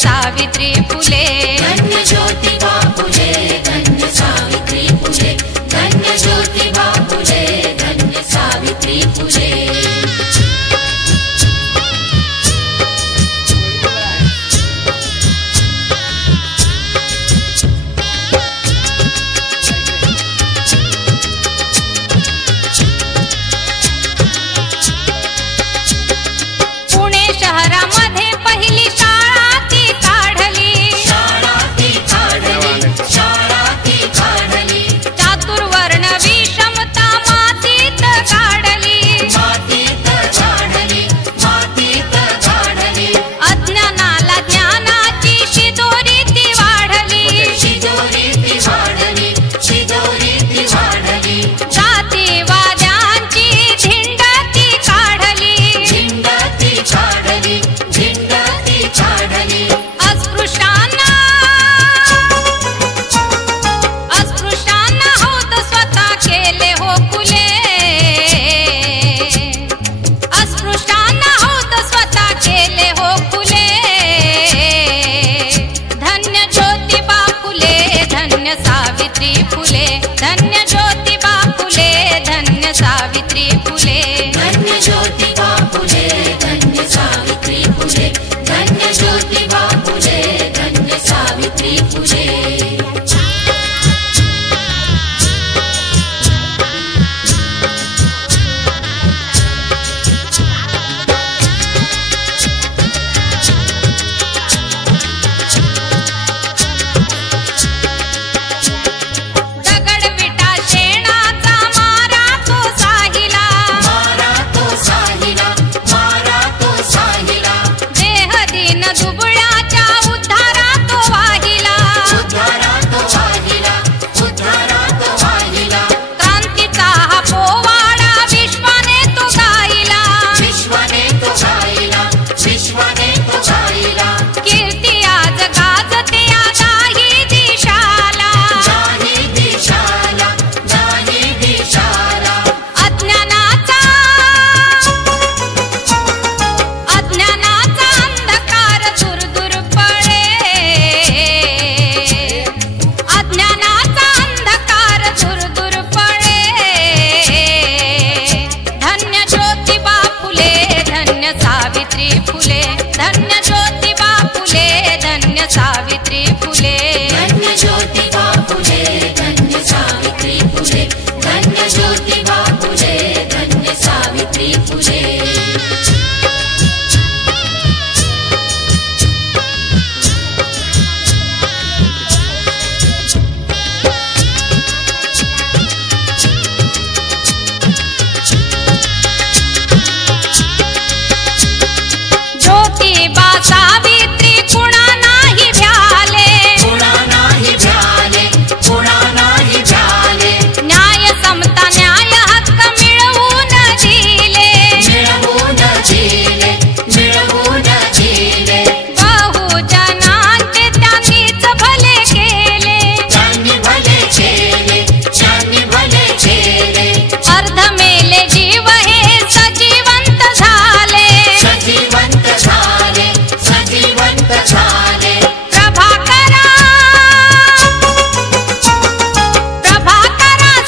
सावित्री फुले, धन्य ज्योतिबा फुले, धन्य सावित्री फुले, धन्य ज्योतिबा फुले, धन्य सावित्री फुले। पुणे शहरामध्ये पहिली शाळा ती काढली, शाळा ती काढली, शाळा ती काढली, चातुर्वर्ण विषमता मातीत काढली, मातीत काढली, मातीत काढली, अज्ञानाला ज्ञानाची शिदोरी ती वाढली, शिदोरी ती वाढली, शिदोरी ती वाढली, जातीवाद्यांची झिंड ती काढली, झिंड ती काढली, झिंड ती काढली, अस्पृश्यांना होत स्वतः केले हो खुले, अस्पृश्यांना होत स्वतः केले हो खुले, धन्य ज्योतिबा फुले, धन्य सावित्री फुले, धन्य ज्योतिबा फुले, धन्य सावित्री फुले, धन्य ज्योतिबा फुले, धन्य सावित्री फुले, धन्य ज्योतिबा फुले, धन्य सावित्री फुले। दगड विटा शेणाचा मारा तो साहिला, मारा तो साहिला, मारा तो साहिला, देह दिन दुबळ्याच्या उद्धारा तो वाहिला, उद्धारा तो वाहिला, उद्धारा तो वाहिला, क्रांतीचा हा पोवाडा विश्वाने तो गायला, विश्वाने तो गायला, विश्वाने तो गायला, कीर्ती आज गाजते या दाही दिशाला, दाही दिशाला, दाही दिशाला, अज्ञानाचा अंधकार दूर दूर पळे, अज्ञानाचा अंधकार दूर दूर पळे, धन्य ज्योतिबा फुले, धन्य सावित्री फुले, धन्य ज्योतिबा फुले, धन्य सावित्री फुले, धन्य ज्योतिबा फुले, धन्य सावित्री फुले, धन्य ज्योतिबा फुले, धन्य सावित्री फुले। ज्योतिबा सावित्री कुणा नाही भ्याले, कुणा नाही भ्याले, कुणा नाही भ्याले, न्याय समता न्याय हक्क मिळवून दिले, मिळवून दिले, मिळवून दिले, बहुजनांचे त्यांनीच भले केले, त्यांनी भले केले, त्यांनी भले केले, अर्ध मेले जीव हे सजीवंत झाले, सजीवंत झाले, सजीवंत झाले, प्रभाकरा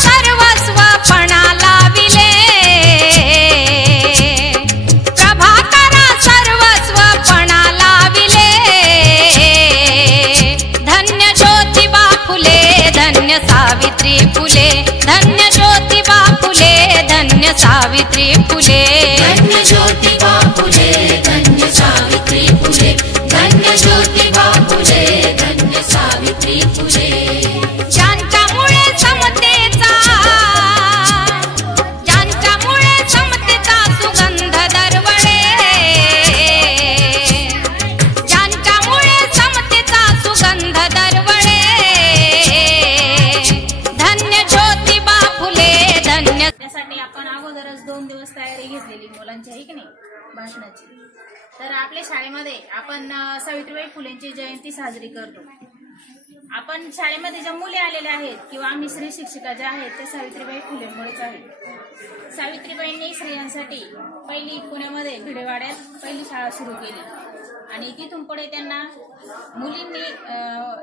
सर्वस्व पणा लाविले, प्रभाकरा सर्वस्व पणा लाविले, धन्य ज्योतिबा फुले, धन्य सावित्री फुले, धन्य ज्योतिबा फुले, धन्य सावित्री फुले, धन्य ज्योतिबा फुले, धन्य सावित्री फुले, धन्य ज्योतिबा फुले, धन्य सावित्री फुले। ज्यांच्यामुळे समतेचा सुगंध दरवळे, ज्यांच्यामुळे समतेचा सुगंध दरवळे, धन्य ज्योतिबा फुले, धन्य। त्यासाठी आपण अगोदरच 2 दिवस तयारी घेतलेली मुलांची, आहे की नाही, भाषणाची। तर आपल्या शाळेमध्ये आपण सावित्रीबाई फुलेंची जयंती साजरी करतो। आपण शाळेमध्ये ज्या मुली आलेल्या आहेत किंवा आम्ही स्त्री शिक्षिका ज्या आहेत त्या सावित्रीबाई फुलेंमुळेच आहेत। सावित्रीबाईंनी स्त्रियांसाठी पहिली पुण्यामध्ये भिडेवाड्यात पहिली शाळा सुरू केली आणि तिथून पुढे त्यांना मुलींनी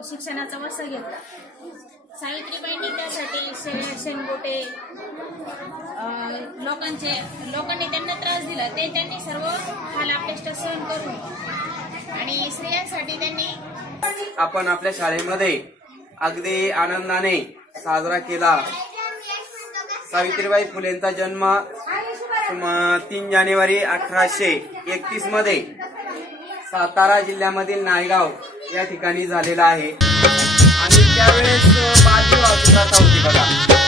शिक्षणाचा वसा घेतला. सावित्रीबाईंनी त्यासाठी शेणगोटे लोकांनी त्यांना त्रास दिला, ते त्यांनी सर्व हाल अपेष्ट सहन करून आणि स्त्रियांसाठी त्यांनी आपण आपल्या शाळेमध्ये अगदी आनंदाने साजरा केला. सावित्रीबाई फुलेंचा जन्म 3 जानेवारी 1831 मध्ये सातारा जिल्ह्यामधील नायगाव या ठिकाणी झालेला आहे. आणि त्यावेळेस बालविवाह प्रथा होती बघा.